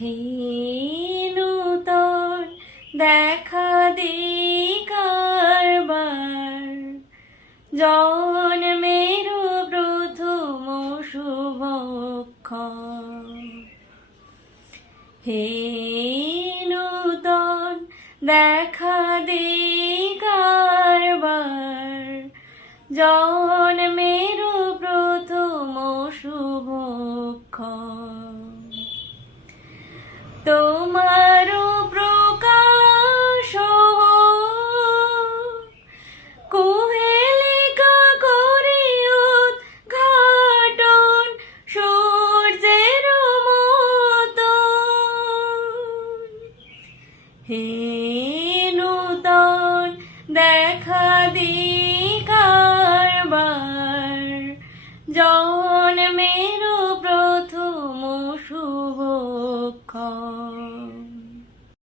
হে নূতন দেখা দিই কারবার, জন্মের প্রথম শুভক্ষণ। হে নূতন দেখা দিই কারবার, জন্মের প্রথম শুভক্ষণ। তোমার